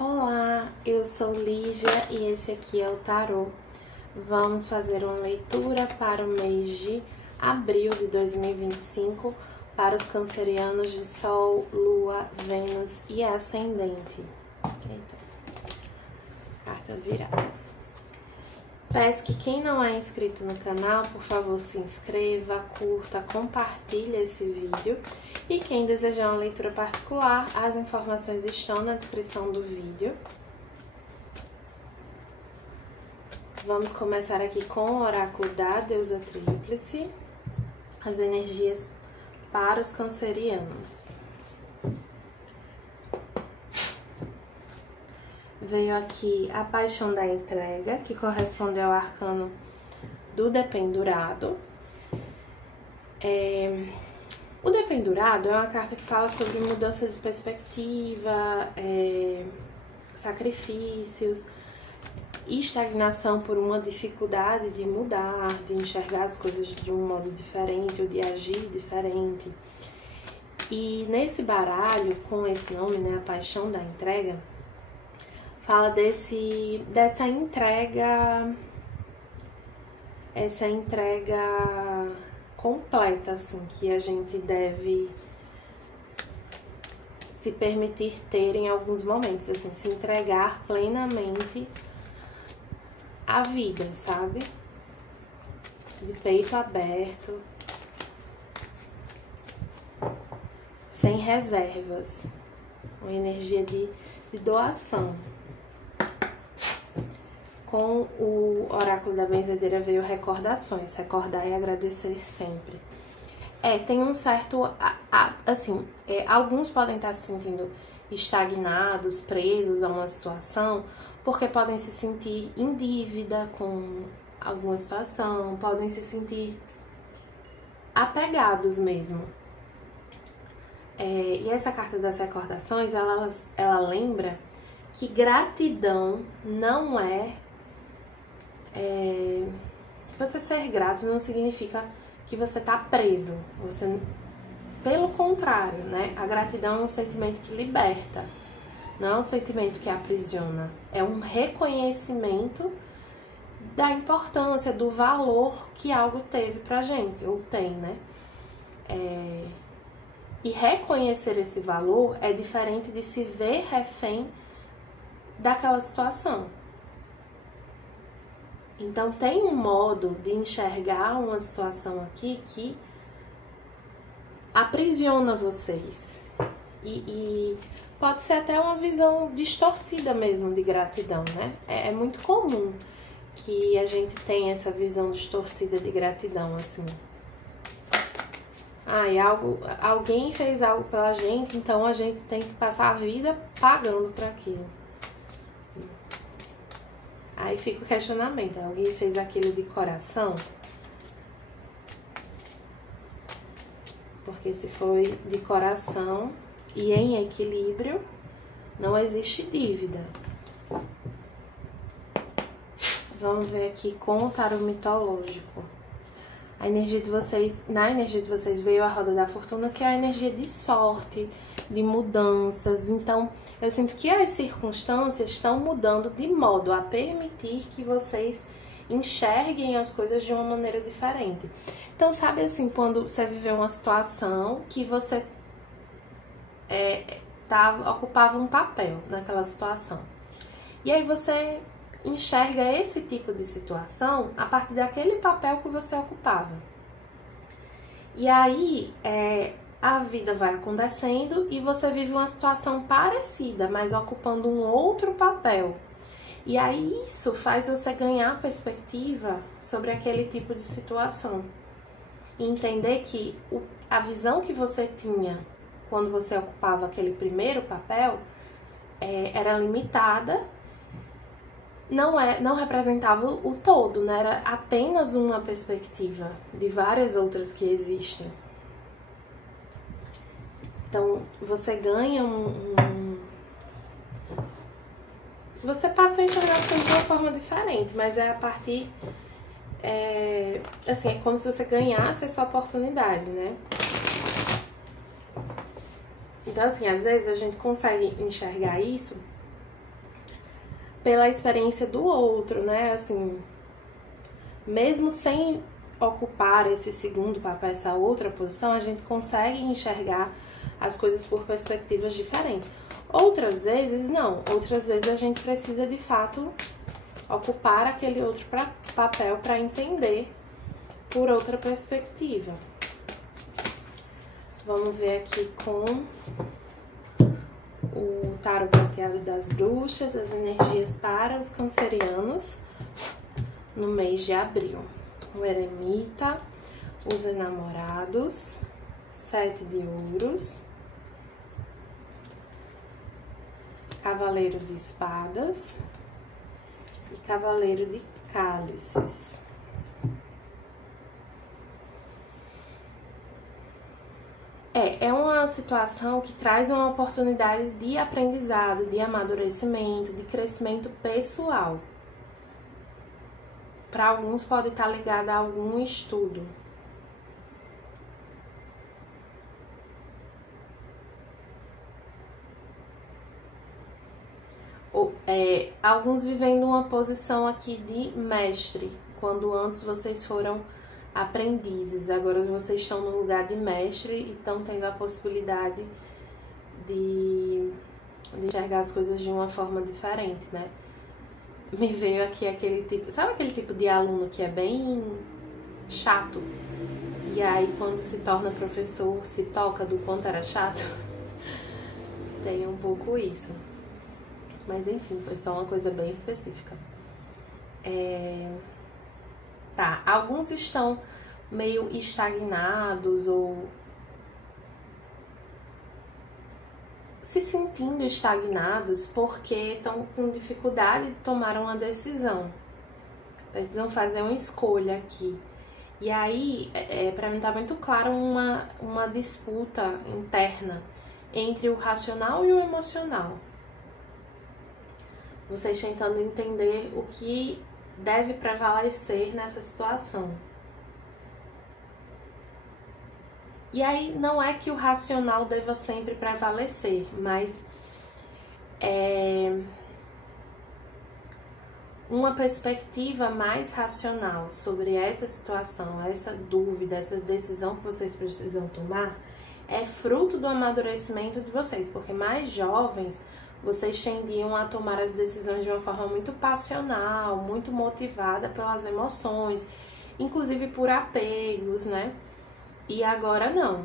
Olá, eu sou Lígia e esse aqui é o tarô. Vamos fazer uma leitura para o mês de abril de 2025 para os cancerianos de Sol, Lua, Vênus e Ascendente. Eita. Carta virada. Peço que quem não é inscrito no canal, por favor, se inscreva, curta, compartilhe esse vídeo. E quem desejar uma leitura particular, as informações estão na descrição do vídeo. Vamos começar aqui com o oráculo da deusa tríplice, as energias para os cancerianos. Veio aqui a paixão da entrega, que corresponde ao arcano do dependurado. O dependurado é uma carta que fala sobre mudanças de perspectiva, sacrifícios, estagnação por uma dificuldade de mudar, de enxergar as coisas de um modo diferente ou de agir diferente. E nesse baralho, com esse nome, né, a paixão da entrega, fala dessa entrega, essa entrega completa, assim, que a gente deve se permitir ter em alguns momentos, assim, se entregar plenamente à vida, sabe? De peito aberto, sem reservas, uma energia de doação. Com o oráculo da benzedeira veio recordações, recordar e agradecer sempre. Tem um certo, assim, alguns podem estar se sentindo estagnados, presos a uma situação, porque podem se sentir em dívida com alguma situação, podem se sentir apegados mesmo. E essa carta das recordações, ela lembra que gratidão não você ser grato não significa que você tá preso. Pelo contrário, né? A gratidão é um sentimento que liberta, não é um sentimento que aprisiona. É um reconhecimento da importância, do valor que algo teve pra gente, ou tem, né? E reconhecer esse valor é diferente de se ver refém daquela situação. Então tem um modo de enxergar uma situação aqui que aprisiona vocês. E pode ser até uma visão distorcida mesmo de gratidão, né? É muito comum que a gente tenha essa visão distorcida de gratidão, assim. Alguém fez algo pela gente, então a gente tem que passar a vida pagando por aquilo. Aí fica o questionamento, alguém fez aquilo de coração? Porque se foi de coração e em equilíbrio, não existe dívida. Vamos ver aqui com o tarô mitológico. Na energia de vocês veio a roda da fortuna, que é a energia de sorte, de mudanças. Então, eu sinto que as circunstâncias estão mudando de modo a permitir que vocês enxerguem as coisas de uma maneira diferente. Então, sabe assim, quando você viveu uma situação que você ocupava um papel naquela situação. E aí você enxerga esse tipo de situação a partir daquele papel que você ocupava. E aí, a vida vai acontecendo e você vive uma situação parecida, mas ocupando um outro papel. E aí isso faz você ganhar perspectiva sobre aquele tipo de situação. E entender que a visão que você tinha quando você ocupava aquele primeiro papel era limitada, não representava o todo, né? Era apenas uma perspectiva de várias outras que existem. Então, você ganha você passa a enxergar as coisas de uma forma diferente, mas é a partir... assim, é como se você ganhasse essa oportunidade, né? Então, assim, às vezes a gente consegue enxergar isso pela experiência do outro, né? Assim, mesmo sem ocupar esse segundo papel, essa outra posição, a gente consegue enxergar as coisas por perspectivas diferentes. Outras vezes, não. Outras vezes a gente precisa, de fato, ocupar aquele outro papel para entender por outra perspectiva. Vamos ver aqui com o tarô prateado das bruxas, as energias para os cancerianos no mês de abril. O eremita, os enamorados, 7 de ouros, cavaleiro de espadas e cavaleiro de cálices. É uma situação que traz uma oportunidade de aprendizado, de amadurecimento, de crescimento pessoal. Para alguns pode estar ligado a algum estudo. Alguns vivendo uma posição aqui de mestre, quando antes vocês foram aprendizes, agora vocês estão no lugar de mestre e estão tendo a possibilidade de enxergar as coisas de uma forma diferente, né? Me veio aqui aquele tipo, sabe aquele tipo de aluno que é bem chato? E aí quando se torna professor, se toca do quanto era chato? Tem um pouco isso. Mas enfim, foi só uma coisa bem específica. Tá, alguns estão meio estagnados ou se sentindo estagnados porque estão com dificuldade de tomar uma decisão. Precisam fazer uma escolha aqui. E aí, para mim tá muito claro uma disputa interna entre o racional e o emocional. Vocês tentando entender o que deve prevalecer nessa situação. E aí, não é que o racional deva sempre prevalecer, mas uma perspectiva mais racional sobre essa situação, essa dúvida, essa decisão que vocês precisam tomar, é fruto do amadurecimento de vocês, porque mais jovens, vocês tendiam a tomar as decisões de uma forma muito passional, muito motivada pelas emoções, inclusive por apegos, né? E agora não.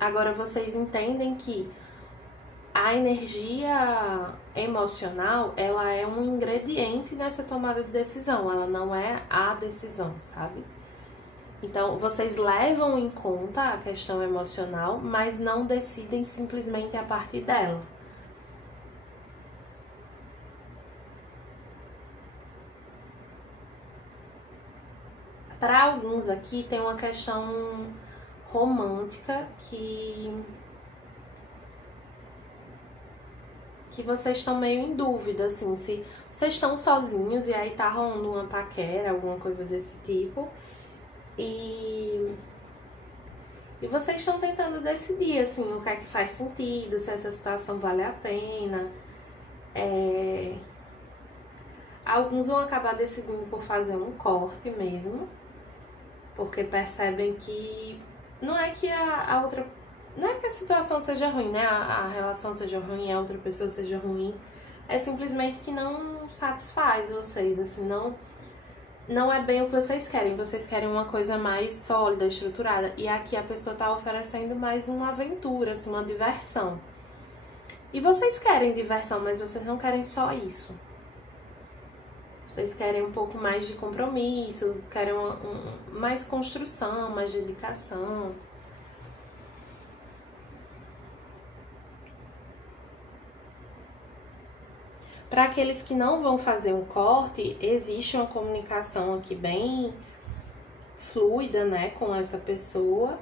Agora vocês entendem que a energia emocional, ela é um ingrediente nessa tomada de decisão, ela não é a decisão, sabe? Então, vocês levam em conta a questão emocional, mas não decidem simplesmente a partir dela. Para alguns aqui tem uma questão romântica que vocês estão meio em dúvida, assim, se vocês estão sozinhos e aí tá rolando uma paquera, alguma coisa desse tipo, e vocês estão tentando decidir, assim, o que é que faz sentido, se essa situação vale a pena. Alguns vão acabar decidindo por fazer um corte mesmo, porque percebem que não é que a outra... Não é que a situação seja ruim, né? A relação seja ruim, a outra pessoa seja ruim. É simplesmente que não satisfaz vocês, assim, não é bem o que vocês querem. Vocês querem uma coisa mais sólida, estruturada. E aqui a pessoa tá oferecendo mais uma aventura, assim, uma diversão. E vocês querem diversão, mas vocês não querem só isso. Vocês querem um pouco mais de compromisso, querem mais construção, mais dedicação. Para aqueles que não vão fazer um corte, existe uma comunicação aqui bem fluida, né, com essa pessoa,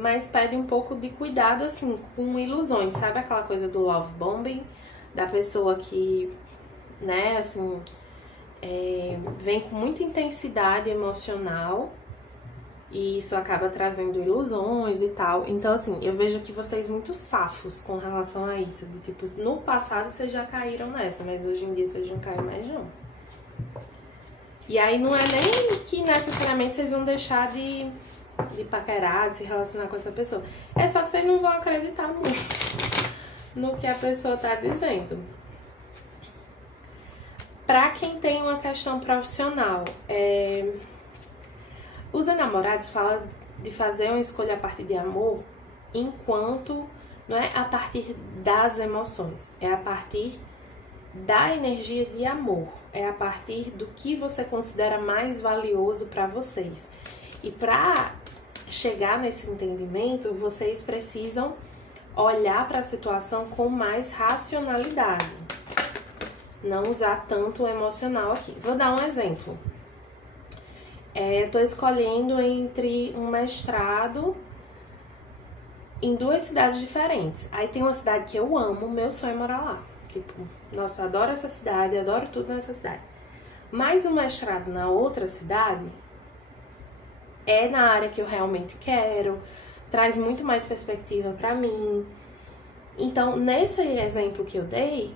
mas pede um pouco de cuidado, assim, com ilusões, sabe aquela coisa do love bombing, da pessoa que, né, assim, vem com muita intensidade emocional E isso acaba trazendo ilusões e tal. Então, assim, eu vejo que vocês muito safos com relação a isso. De, tipo, no passado vocês já caíram nessa, mas hoje em dia vocês não caem mais não. E aí não é nem que necessariamente vocês vão deixar de paquerar, de se relacionar com essa pessoa. É só que vocês não vão acreditar muito no que a pessoa tá dizendo. Pra quem tem uma questão profissional, os enamorados falam de fazer uma escolha a partir de amor, enquanto não é a partir das emoções, é a partir da energia de amor, é a partir do que você considera mais valioso para vocês. E para chegar nesse entendimento, vocês precisam olhar para a situação com mais racionalidade, não usar tanto o emocional aqui. Vou dar um exemplo. Eu tô escolhendo entre um mestrado em 2 cidades diferentes. Aí tem uma cidade que eu amo, meu sonho é morar lá. Tipo, nossa, eu adoro essa cidade, adoro tudo nessa cidade. Mas o mestrado na outra cidade é na área que eu realmente quero, traz muito mais perspectiva pra mim. Então, nesse exemplo que eu dei,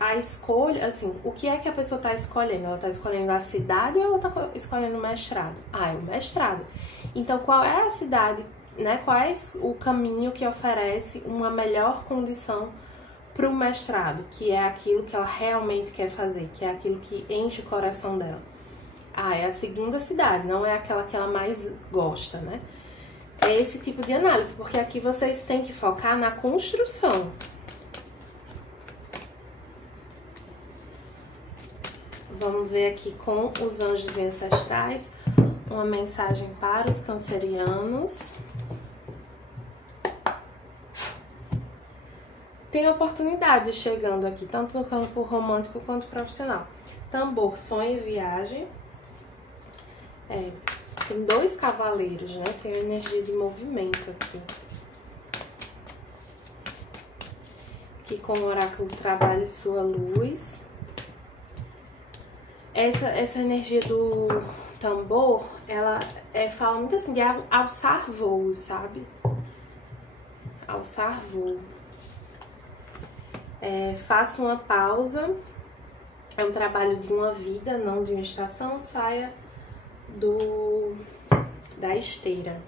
a escolha, assim, o que é que a pessoa está escolhendo? Ela está escolhendo a cidade ou ela está escolhendo o mestrado? É o mestrado. Então, qual é a cidade, né? Qual é o caminho que oferece uma melhor condição para o mestrado? Que é aquilo que ela realmente quer fazer, que é aquilo que enche o coração dela. É a segunda cidade, não é aquela que ela mais gosta, né? É esse tipo de análise, porque aqui vocês têm que focar na construção. Vamos ver aqui com os anjos e ancestrais uma mensagem para os cancerianos. Tem oportunidade chegando aqui, tanto no campo romântico quanto profissional. Tambor, sonho e viagem. Tem 2 cavaleiros, né? Tem energia de movimento aqui. Aqui com o oráculo Trabalhe Sua Luz. Essa energia do tambor, ela fala muito assim de alçar voo, sabe? Alçar voo. Faça uma pausa. É um trabalho de uma vida, não de uma estação. Saia da esteira.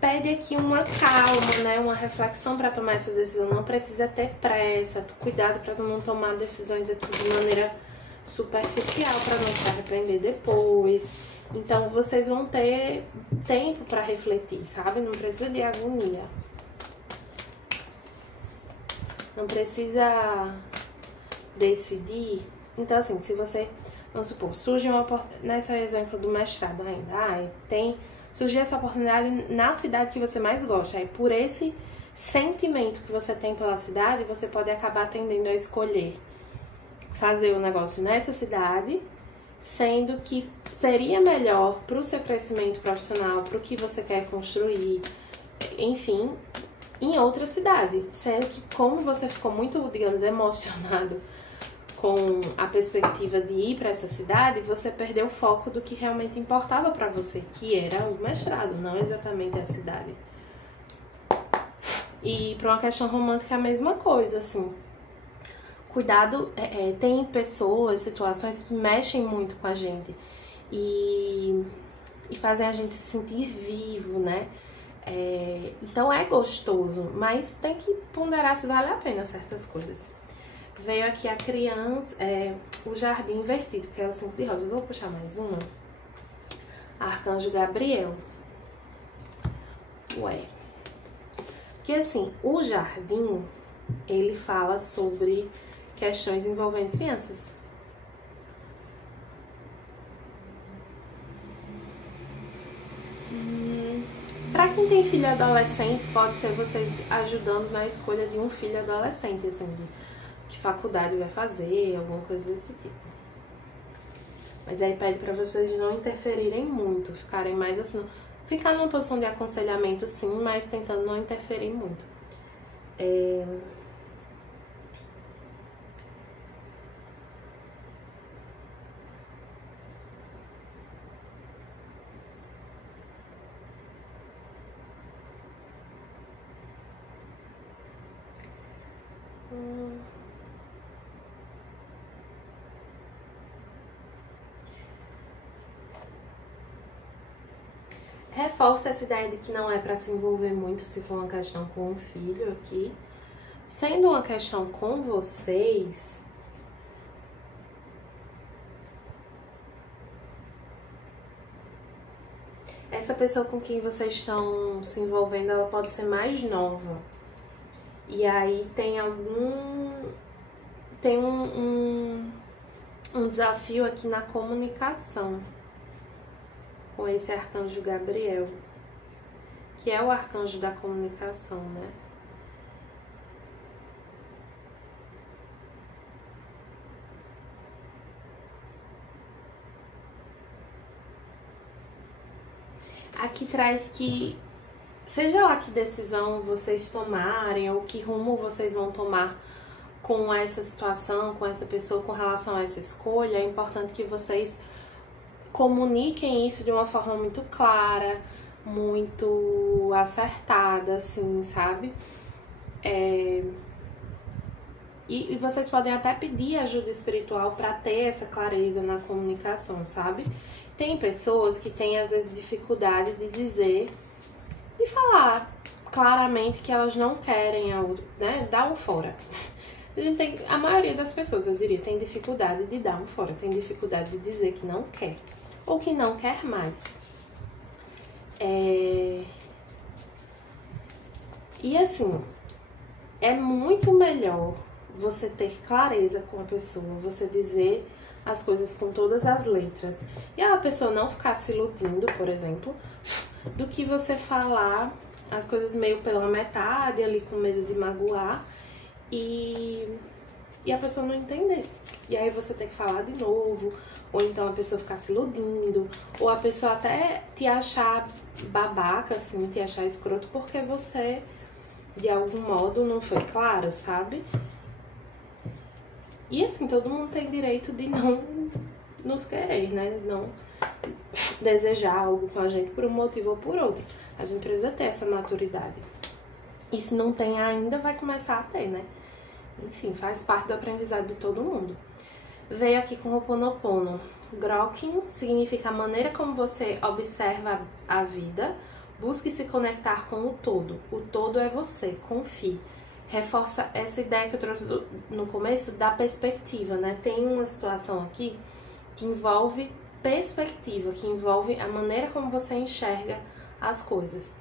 Pede aqui uma calma, né? Uma reflexão para tomar essa decisão. Não precisa ter pressa. Cuidado para não tomar decisões aqui de maneira superficial, para não se arrepender depois. Então, vocês vão ter tempo para refletir, sabe? Não precisa de agonia. Não precisa decidir. Então, assim, se você... Vamos supor, surge uma oportunidade... Nesse exemplo do mestrado ainda, surgir essa oportunidade na cidade que você mais gosta. Aí, por esse sentimento que você tem pela cidade, você pode acabar tendendo a escolher fazer o negócio nessa cidade, sendo que seria melhor para o seu crescimento profissional, para o que você quer construir, enfim, em outra cidade. Sendo que, como você ficou muito, digamos, emocionado com a perspectiva de ir para essa cidade, você perdeu o foco do que realmente importava para você, que era o mestrado, não exatamente a cidade. E para uma questão romântica é a mesma coisa, assim. Cuidado, tem pessoas, situações que mexem muito com a gente e fazem a gente se sentir vivo, né? Então é gostoso, mas tem que ponderar se vale a pena certas coisas. Veio aqui a criança, o jardim invertido, que é o 5 de rosa. Eu vou puxar mais uma. Arcanjo Gabriel. Porque assim, o jardim, ele fala sobre questões envolvendo crianças. Pra quem tem filho adolescente, pode ser vocês ajudando na escolha de um filho adolescente, assim, de que faculdade vai fazer, alguma coisa desse tipo. Mas aí pede pra vocês não interferirem muito, ficarem mais assim, ficar numa posição de aconselhamento sim, mas tentando não interferir muito. Reforça essa ideia de que não é para se envolver muito se for uma questão com um filho aqui. Sendo uma questão com vocês, essa pessoa com quem vocês estão se envolvendo, ela pode ser mais nova. E aí tem um desafio aqui na comunicação com esse arcanjo Gabriel, que é o arcanjo da comunicação, né? Aqui traz que, seja lá que decisão vocês tomarem ou que rumo vocês vão tomar com essa situação, com essa pessoa, com relação a essa escolha, é importante que vocês comuniquem isso de uma forma muito clara, muito acertada, assim, sabe? E vocês podem até pedir ajuda espiritual para ter essa clareza na comunicação, sabe? Tem pessoas que têm, às vezes, dificuldade de dizer, de falar claramente que elas não querem a outra, né? Dar um fora. A maioria das pessoas, eu diria, tem dificuldade de dar um fora, tem dificuldade de dizer que não quer, ou que não quer mais. E assim, é muito melhor você ter clareza com a pessoa, você dizer as coisas com todas as letras e a pessoa não ficar se iludindo, por exemplo, do que você falar as coisas meio pela metade, ali com medo de magoar e a pessoa não entender. E aí você tem que falar de novo, ou então a pessoa ficar se iludindo, ou a pessoa até te achar babaca, assim, te achar escroto porque você, de algum modo, não foi claro, sabe? E assim, todo mundo tem direito de não nos querer, né? Não desejar algo com a gente por um motivo ou por outro. A gente precisa ter essa maturidade. E se não tem ainda, vai começar a ter, né? Enfim, faz parte do aprendizado de todo mundo. Veio aqui com o Ho'oponopono. Grokin significa a maneira como você observa a vida. Busque se conectar com o todo. O todo é você, confie. Reforça essa ideia que eu trouxe no começo da perspectiva, né? Tem uma situação aqui que envolve perspectiva, que envolve a maneira como você enxerga as coisas.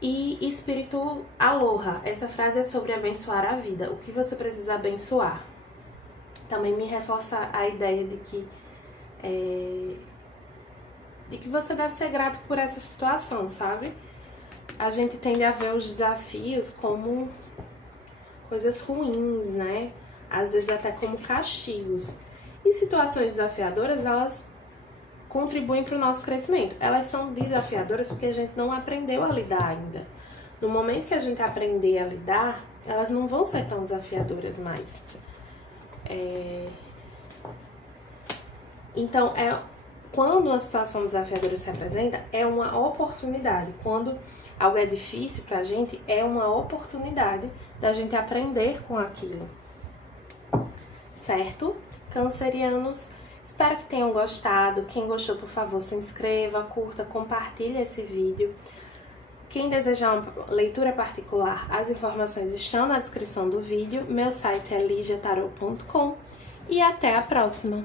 E espírito aloha, essa frase é sobre abençoar a vida, o que você precisa abençoar. Também me reforça a ideia de que você deve ser grato por essa situação, sabe? A gente tende a ver os desafios como coisas ruins, né? Às vezes até como castigos. E situações desafiadoras, elas contribuem para o nosso crescimento. Elas são desafiadoras porque a gente não aprendeu a lidar ainda. No momento que a gente aprender a lidar, elas não vão ser tão desafiadoras mais. Então, quando uma situação desafiadora se apresenta, é uma oportunidade. Quando algo é difícil pra gente, é uma oportunidade da gente aprender com aquilo. Certo? Cancerianos, espero que tenham gostado. Quem gostou, por favor, se inscreva, curta, compartilhe esse vídeo. Quem desejar uma leitura particular, as informações estão na descrição do vídeo. Meu site é ligiatarot.com e até a próxima!